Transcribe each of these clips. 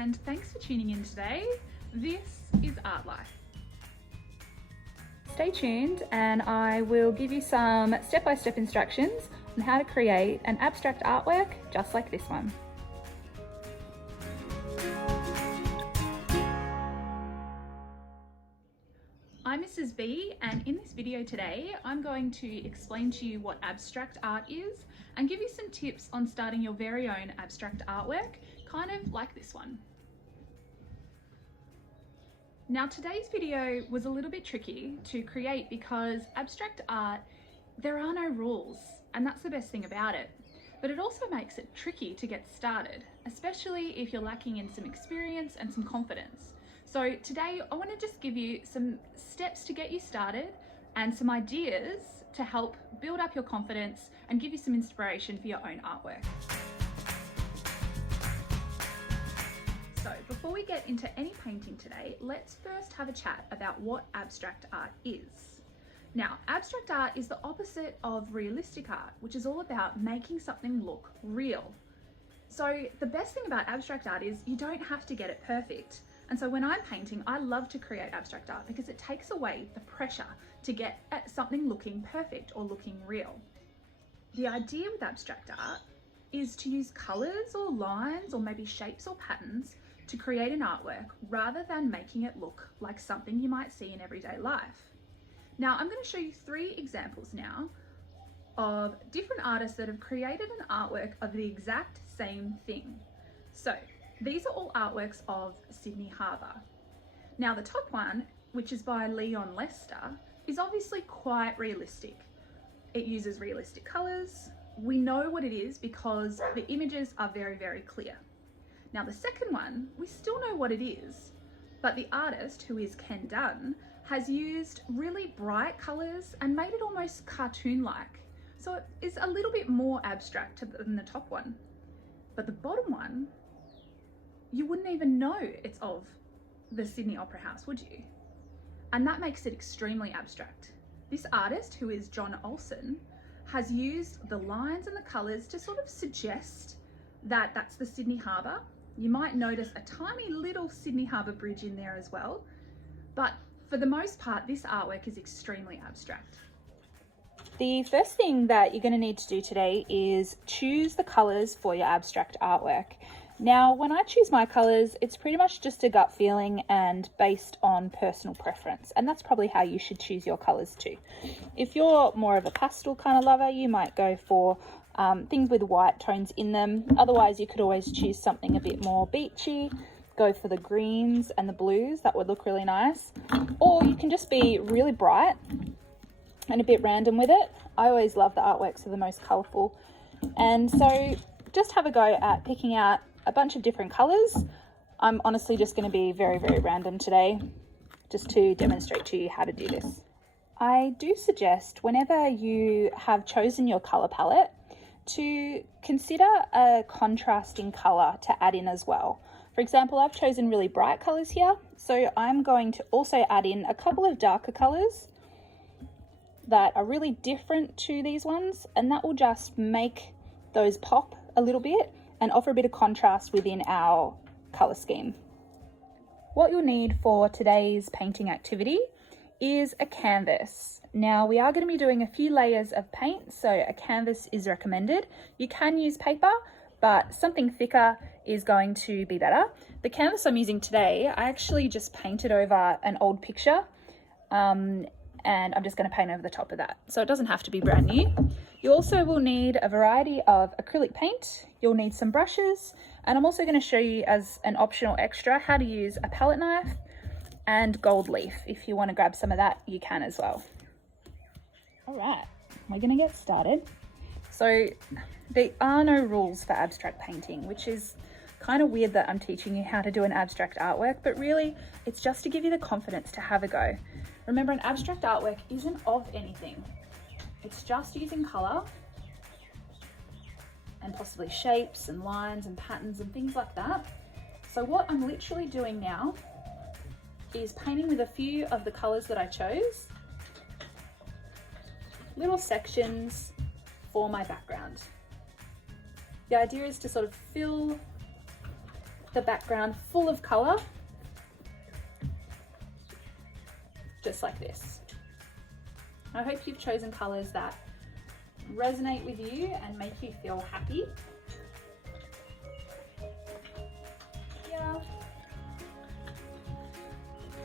and thanks for tuning in today. This is Artlife. Stay tuned and I will give you some step-by-step instructions on how to create an abstract artwork just like this one. I'm Mrs. B, and in this video today I'm going to explain to you what abstract art is and give you some tips on starting your very own abstract artwork, kind of like this one. Now today's video was a little bit tricky to create because abstract art, there are no rules, and that's the best thing about it. But it also makes it tricky to get started, especially if you're lacking in some experience and some confidence. So today I want to just give you some steps to get you started and some ideas to help build up your confidence and give you some inspiration for your own artwork. So before we get into any painting today, let's first have a chat about what abstract art is. Now, abstract art is the opposite of realistic art, which is all about making something look real. So the best thing about abstract art is you don't have to get it perfect. And so when I'm painting, I love to create abstract art because it takes away the pressure to get at something looking perfect or looking real. The idea with abstract art is to use colours or lines or maybe shapes or patterns to create an artwork rather than making it look like something you might see in everyday life. Now, I'm going to show you 3 examples now of different artists that have created an artwork of the exact same thing. So these are all artworks of Sydney Harbour. Now the top one, which is by Lester, is obviously quite realistic. It uses realistic colours. We know what it is because the images are very, very clear. Now the second one, we still know what it is, but the artist, who is Ken Dunn, has used really bright colours and made it almost cartoon-like. So it is a little bit more abstract than the top one. But the bottom one, you wouldn't even know it's of the Sydney Opera House, would you? And that makes it extremely abstract. This artist, who is John Olsen, has used the lines and the colours to sort of suggest that that's the Sydney Harbour. You might notice a tiny little Sydney Harbour bridge in there as well. But for the most part, this artwork is extremely abstract. The first thing that you're going to need to do today is choose the colours for your abstract artwork. Now, when I choose my colours, it's pretty much just a gut feeling and based on personal preference. And that's probably how you should choose your colours too. If you're more of a pastel kind of lover, you might go for things with white tones in them. Otherwise, you could always choose something a bit more beachy, go for the greens and the blues. That would look really nice. Or you can just be really bright and a bit random with it. I always love the artworks are the most colourful. And so just have a go at picking out a bunch of different colours. I'm honestly just going to be very, very random today, just to demonstrate to you how to do this. I do suggest whenever you have chosen your colour palette to consider a contrasting colour to add in as well. For example, I've chosen really bright colours here, so I'm going to also add in a couple of darker colours that are really different to these ones, and that will just make those pop a little bit and offer a bit of contrast within our colour scheme. What you'll need for today's painting activity is a canvas. Now we are going to be doing a few layers of paint, so a canvas is recommended. You can use paper, but something thicker is going to be better. The canvas I'm using today, I actually just painted over an old picture, and I'm just going to paint over the top of that. So it doesn't have to be brand new. You also will need a variety of acrylic paint. You'll need some brushes, and I'm also going to show you as an optional extra how to use a palette knife and gold leaf. If you want to grab some of that, you can as well. All right, we're going to get started. So there are no rules for abstract painting, which is kind of weird that I'm teaching you how to do an abstract artwork, but really it's just to give you the confidence to have a go. Remember, an abstract artwork isn't of anything. It's just using colour and possibly shapes and lines and patterns and things like that. So what I'm literally doing now is painting with a few of the colours that I chose, little sections for my background. The idea is to sort of fill the background full of colour, just like this. I hope you've chosen colours that resonate with you and make you feel happy. Yeah,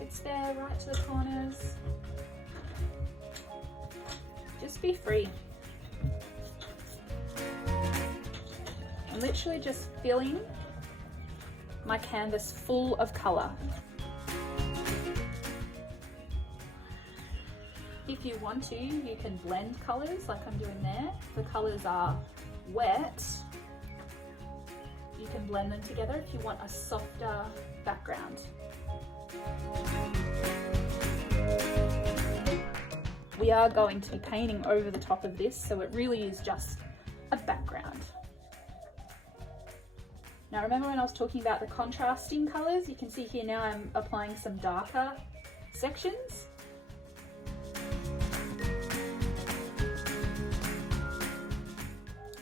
it's there right to the corners. Just be free. I'm literally just filling my canvas full of colour. If you want to, you can blend colours like I'm doing there. If the colours are wet, you can blend them together if you want a softer background. We are going to be painting over the top of this, so it really is just a background. Now remember when I was talking about the contrasting colours, you can see here now I'm applying some darker sections.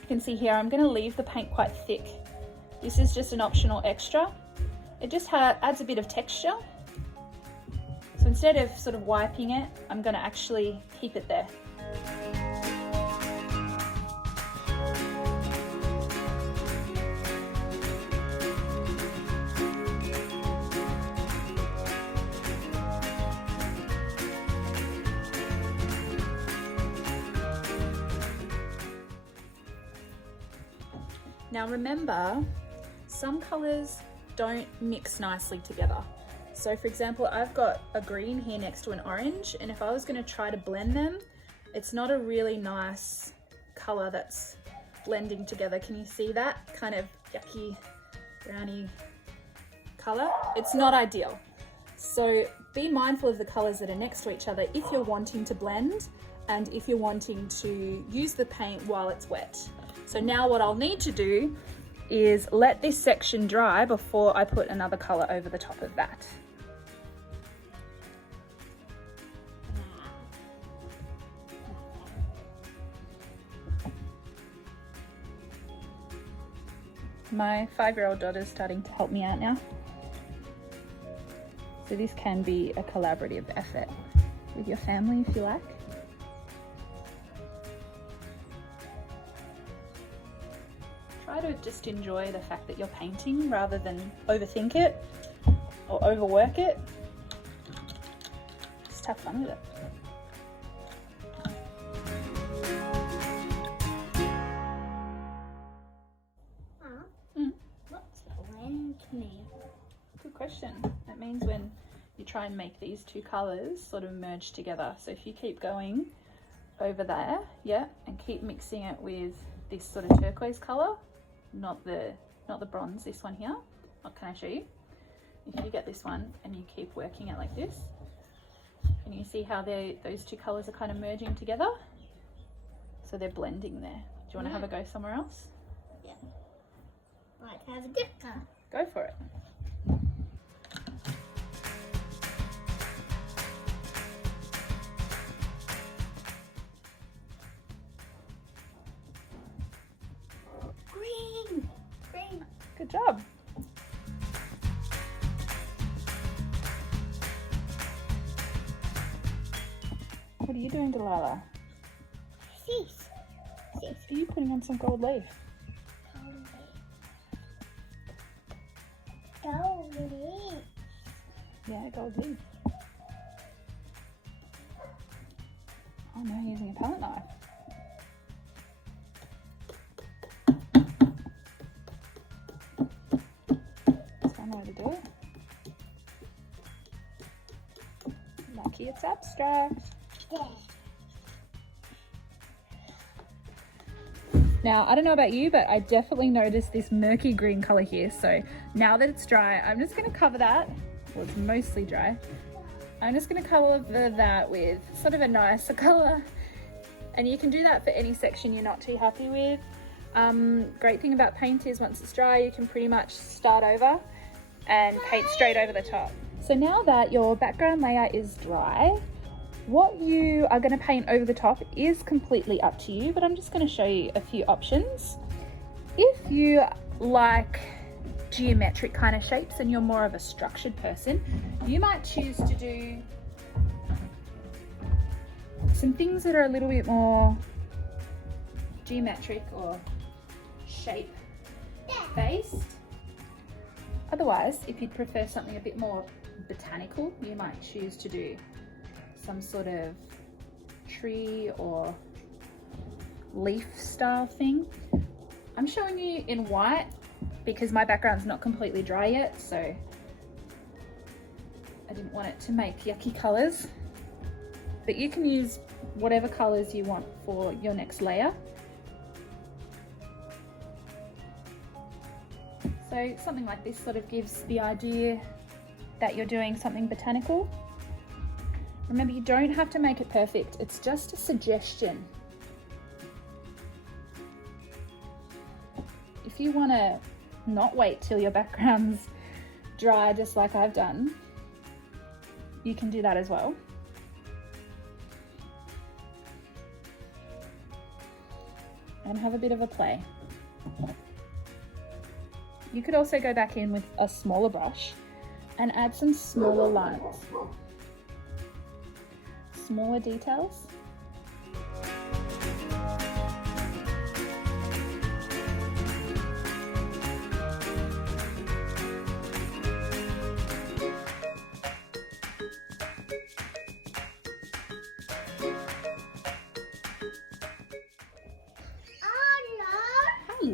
You can see here I'm going to leave the paint quite thick. This is just an optional extra. It just adds a bit of texture. So instead of sort of wiping it, I'm going to actually keep it there. Now remember, some colours don't mix nicely together. So for example, I've got a green here next to an orange, and if I was going to try to blend them, it's not a really nice colour that's blending together. Can you see that kind of yucky, browny colour? It's not ideal. So be mindful of the colours that are next to each other if you're wanting to blend and if you're wanting to use the paint while it's wet. So now what I'll need to do is let this section dry before I put another colour over the top of that. My 5-year-old daughter is starting to help me out now. So this can be a collaborative effort with your family if you like. Try to just enjoy the fact that you're painting rather than overthink it or overwork it. Just have fun with it. What's blend mean? Good question. That means when you try and make these two colours sort of merge together. So if you keep going over there, yeah, and keep mixing it with this sort of turquoise colour, not the bronze, this one here. What can I show you? If you get this one and you keep working it like this, can you see how those two colours are kind of merging together? So they're blending there. Do you want to have a go somewhere else? Yeah. Right, have a different. Go for it. Green. Green. Good job. What are you doing, Delilah? Cease. Are you putting on some gold leaf? Gold leaf. Yeah, gold leaf. Oh no, using a palette knife. That's one way to do it. Lucky it's abstract. Yeah. Now, I don't know about you, but I definitely noticed this murky green colour here. So now that it's dry, I'm just going to cover that. Well, it's mostly dry. I'm just going to cover that with sort of a nicer colour. And you can do that for any section you're not too happy with. Great thing about paint is once it's dry, you can pretty much start over and paint straight over the top. So now that your background layer is dry, what you are going to paint over the top is completely up to you, but I'm just going to show you a few options. If you like geometric kind of shapes and you're more of a structured person, you might choose to do some things that are a little bit more geometric or shape based. Otherwise, if you'd prefer something a bit more botanical, you might choose to do some sort of tree or leaf style thing. I'm showing you in white because my background's not completely dry yet, so I didn't want it to make yucky colors. But you can use whatever colors you want for your next layer. So something like this sort of gives the idea that you're doing something botanical. Remember, you don't have to make it perfect, it's just a suggestion. If you want to not wait till your background's dry just like I've done, you can do that as well. And have a bit of a play. You could also go back in with a smaller brush and add some smaller lines, smaller details.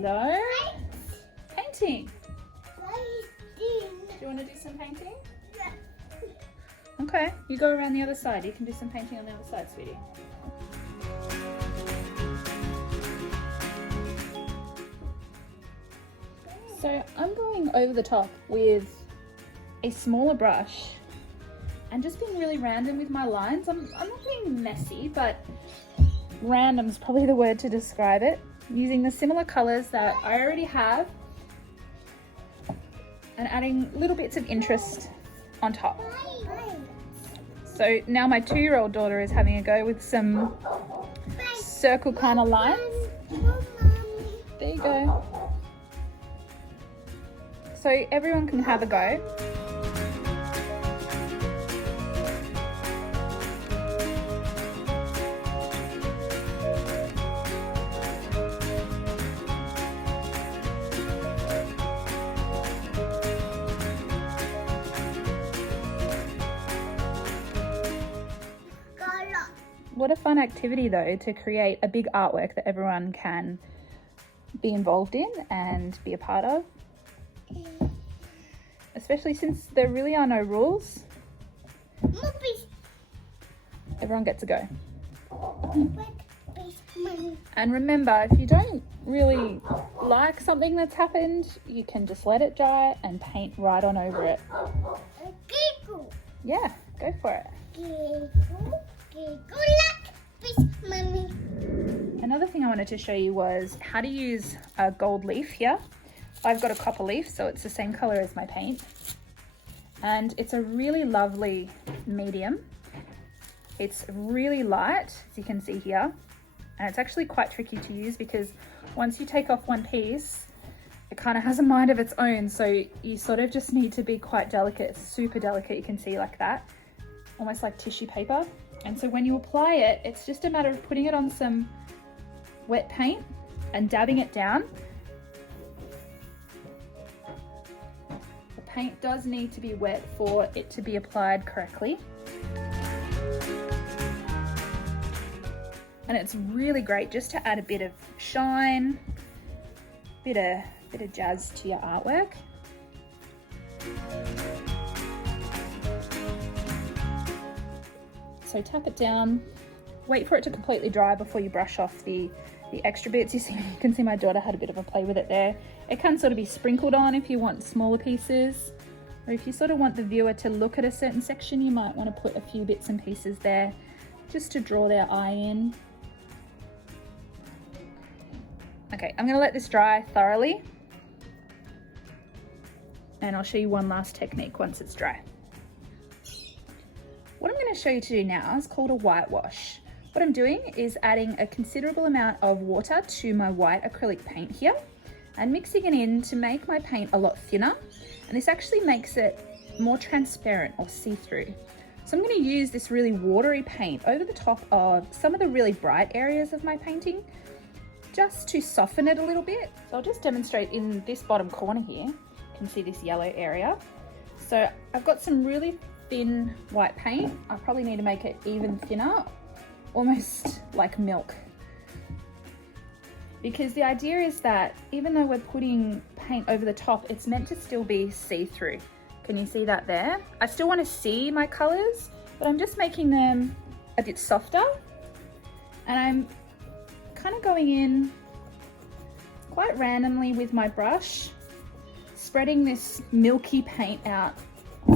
Hello. Painting. Do you want to do some painting? Yeah. Okay, you go around the other side. You can do some painting on the other side, sweetie. So I'm going over the top with a smaller brush and just being really random with my lines. I'm not being messy, but random's probably the word to describe it. Using the similar colors that I already have and adding little bits of interest on top. So now my 2-year-old daughter is having a go with some circle kind of lines. There you go. So everyone can have a go. What a fun activity though, to create a big artwork that everyone can be involved in and be a part of. Especially since there really are no rules. Everyone gets a go. And remember, if you don't really like something that's happened, you can just let it dry and paint right on over it. Yeah, go for it. Another thing I wanted to show you was how to use a gold leaf here. I've got a copper leaf, so it's the same color as my paint. And it's a really lovely medium. It's really light, as you can see here. And it's actually quite tricky to use because once you take off one piece, it kind of has a mind of its own. So you sort of just need to be quite delicate, super delicate, you can see like that. Almost like tissue paper. And so when you apply it, it's just a matter of putting it on some wet paint and dabbing it down. The paint does need to be wet for it to be applied correctly. And it's really great just to add a bit of shine, bit of jazz to your artwork. So tap it down, wait for it to completely dry before you brush off the extra bits. You can see my daughter had a bit of a play with it there. It can sort of be sprinkled on if you want smaller pieces, or if you sort of want the viewer to look at a certain section, you might want to put a few bits and pieces there just to draw their eye in. Okay, I'm going to let this dry thoroughly and I'll show you one last technique once it's dry. What I'm going to show you to do now is called a whitewash. What I'm doing is adding a considerable amount of water to my white acrylic paint here, and mixing it in to make my paint a lot thinner, and this actually makes it more transparent or see-through. So I'm going to use this really watery paint over the top of some of the really bright areas of my painting just to soften it a little bit. So I'll just demonstrate in this bottom corner here. You can see this yellow area. So I've got some really thin white paint. I probably need to make it even thinner, almost like milk. Because the idea is that even though we're putting paint over the top, it's meant to still be see-through. Can you see that there? I still want to see my colors, but I'm just making them a bit softer. And I'm kind of going in quite randomly with my brush, spreading this milky paint out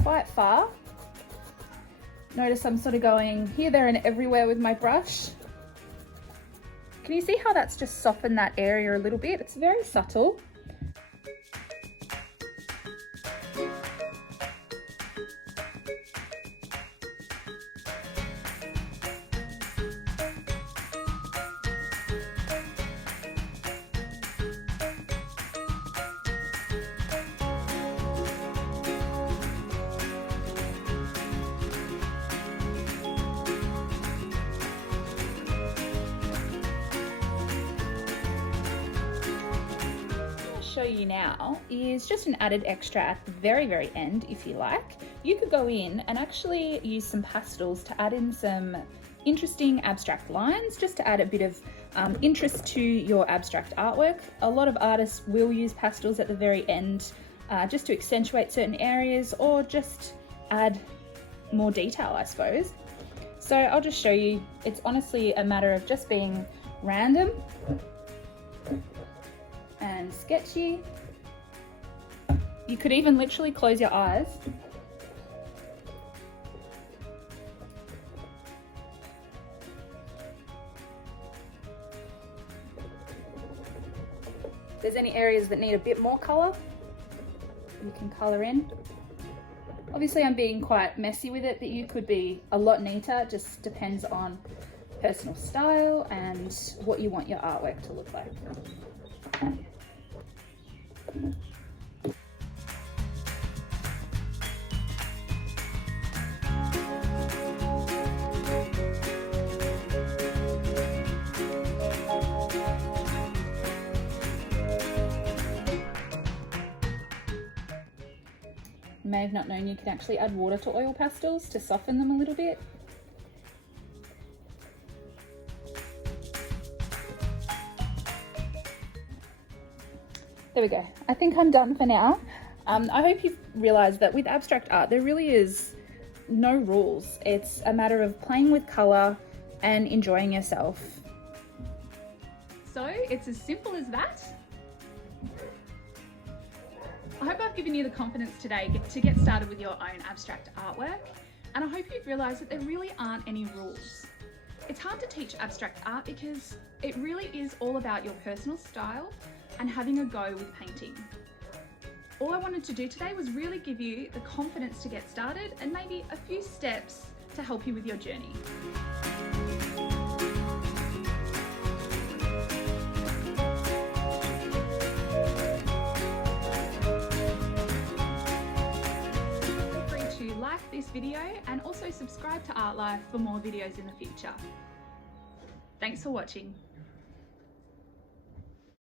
quite far. Notice I'm sort of going here, there, and everywhere with my brush. Can you see how that's just softened that area a little bit? It's very subtle. Show you now is just an added extra at the very end. If you like, you could go in and actually use some pastels to add in some interesting abstract lines, just to add a bit of interest to your abstract artwork. A lot of artists will use pastels at the very end just to accentuate certain areas or just add more detail, I suppose. So I'll just show you. It's honestly a matter of just being random and sketchy. You could even literally close your eyes if there's any areas that need a bit more color, you can color in. Obviously I'm being quite messy with it, but you could be a lot neater. It just depends on personal style and what you want your artwork to look like. You may have not known you can actually add water to oil pastels to soften them a little bit. There we go. I think I'm done for now. I hope you've realised that with abstract art, there really is no rules. It's a matter of playing with colour and enjoying yourself. So it's as simple as that. I hope I've given you the confidence today to get started with your own abstract artwork, and I hope you've realised that there really aren't any rules. It's hard to teach abstract art because it really is all about your personal style and having a go with painting. All I wanted to do today was really give you the confidence to get started and maybe a few steps to help you with your journey. Feel free to like this video and also subscribe to Artlife for more videos in the future. Thanks for watching.